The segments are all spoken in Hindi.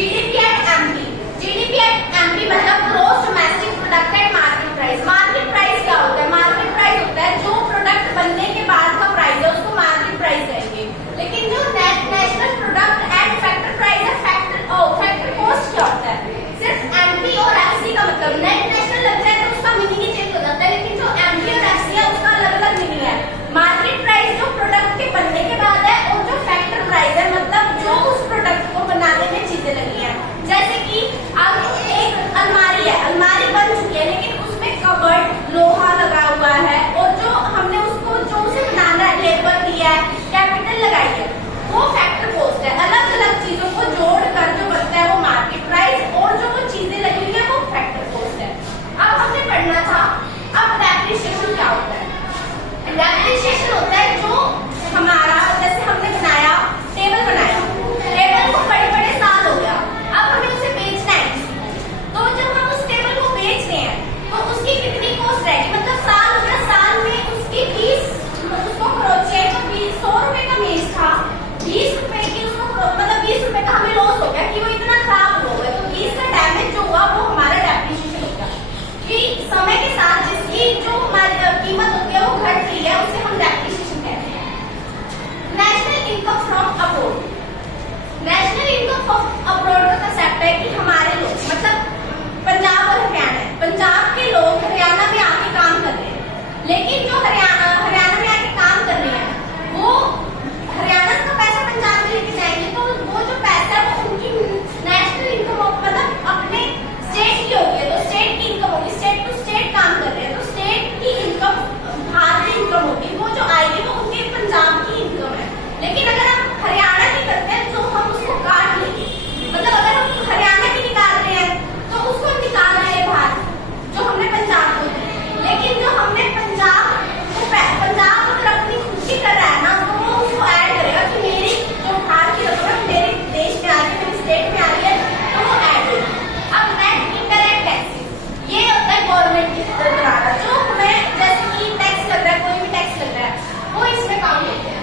GDP at MP. GDP at MP मतलब gross domestic product at market price. Market price क्या होता है? मार्केट प्राइस होता है जो प्रोडक्ट बनने के बाद का प्राइस है उसको मार्केट प्राइस कहेंगे। लेकिन जो national product at factor price है, फैक्टर कॉस्ट क्या होता है? सिर्फ एमपी और एफसी का मतलब नेट नेशनल लग जाए तो उसका मीनिंग ही चेंज हो जाता है, लेकिन जो एमपी और एफसी है उसका अलग अलग मीनिंग है। मार्केट प्राइस जो प्रोडक्ट के बनने के बाद है, और जो फैक्टर प्राइस है मतलब जो उस प्रोडक्ट को बनाने में चीजें लगी है। जैसे कि अब एक अलमारी है, अलमारी बन चुकी है लेकिन उसमें कबर्ड लोहा लगा हुआ है, और जो हमने उसको जो उसे बनाना है लेबर दिया है, कैपिटल लगाई है, वो फैक्टर कॉस्ट है। अलग अलग चीजों को जोड़कर जो बनता है वो मार्केट प्राइस, और जो वो चीजें लगी हुई है वो फैक्टर कॉस्ट है। अब हमने पढ़ना था अब डेप्रिसिएशन क्या होता है। डेप्रिसिएशन होता है जो हमारा, जैसे हमने बनाया टेबल, बनाया टेबल को बड़े बड़े साल हो गया, अब हमें उसे बेचना है किसी को, तो जब हम उस टेबल को बेच रहे हैं तो उसकी कितनी कॉस्ट रहेगी? मतलब साल हो गया, साल में उसकी 20 उसको खरोचे तो 100 रुपए का मेज था, 20 रुपए की उसको मतलब 20 रुपए का हमें लॉस हो गया कि वो इतना खराब हो गया, तो 20 का डैमेज जो हुआ वो हमारा डेप्रिसिएशन हो गया। कि समय के साथ जिसकी जो हमारी कीमत होती है वो घट रही है, उसे हम डेप्रिसिएशन कहते हैं। National income from abroad. National income from abroad का कंसेप्ट है कि हमारे लोग, मतलब पंजाब और हरियाणा है, पंजाब के लोग हरियाणा में आके काम कर रहे हैं, लेकिन जो हरियाणा में आके काम कर रहे हैं वो हरियाणा का पैसा पंजाब में लेके जाएंगे, तो वो जो पैसा है वो उनकी नेशनल इनकम मतलब अपने स्टेट की होगी, तो स्टेट की इनकम होगी, स्टेट टू स्टेट काम कर रहे हैं तो स्टेट की इनकम भारतीय इनकम होगी, वो जो आएगी वो उनके पंजाब की इनकम है। लेकिन अगर हम हरियाणा की करते हैं तो हम उसको काट लेंगे, मतलब अगर हम हरियाणा की निकाल रहे हैं तो उसको निकाल रहे हैं बाहर जो हमने पंजाब को दी, लेकिन जो हमने पंजाब अगर अपनी खुद की कर रहा है ना तो वो उसको ऐड करेगा कि मेरी जो बाहर की रकम है मेरे देश में आ रही है, मेरे स्टेट में आ रही है, तो वो ऐड होगी। अब नेट इनडायरेक्ट टैक्सेस, ये होता है गवर्नमेंट की द्वारा जो हमें, जैसे कि टैक्स लग रहा है, कोई भी टैक्स लग रहा है वो इसमें काम लेते हैं।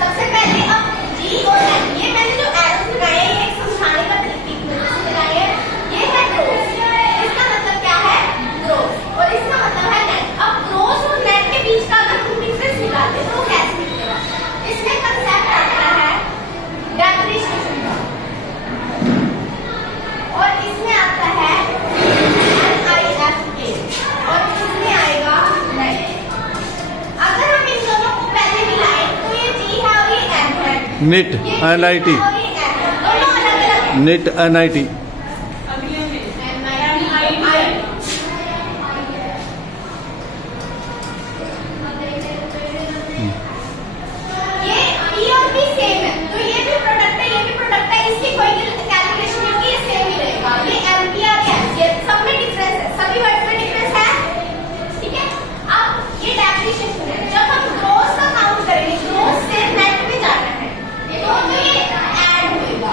सबसे पहले अब जी और एन, ये मैंने जो एरोस लगाए हैं ये एक समझाने का तरीके लगाए हैं। ये है ग्रोस, इसका मतलब क्या है? ग्रोस, और इसका मतलब है नेट। अब ग्रोस और नेट के बीच का अगर हम डिफरेंस निकालते तो कैसे निकलेगा? इसमें कंसेप्ट आता है डेप्रिसिएशन का, और इसमें आता है NIFA, और इसमें आएगा नेट। अगर हम इन दोनों को पहले मिलाएं तो ये जी है और ये एन है, निट NIT, दोनों अलग अलग है। NIT NIT। ये P और P सेम है, तो ये भी प्रोडक्ट है, ये भी प्रोडक्ट है, इसकी कोई कैलकुलेशन नहीं होगी, ये सेम ही रहेगा। ये एमपी और एफसी सब में डिफरेंस है, सभी वर्ड में डिफरेंस है, ठीक है। अब ये डेप्रिसिएशन है, जब हम ग्रोस का काउंट करेंगे, ग्रोस से नेट में जाना है तो ये ऐड होगा।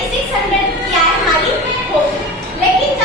3600 क्या है हमारी होगी। लेकिन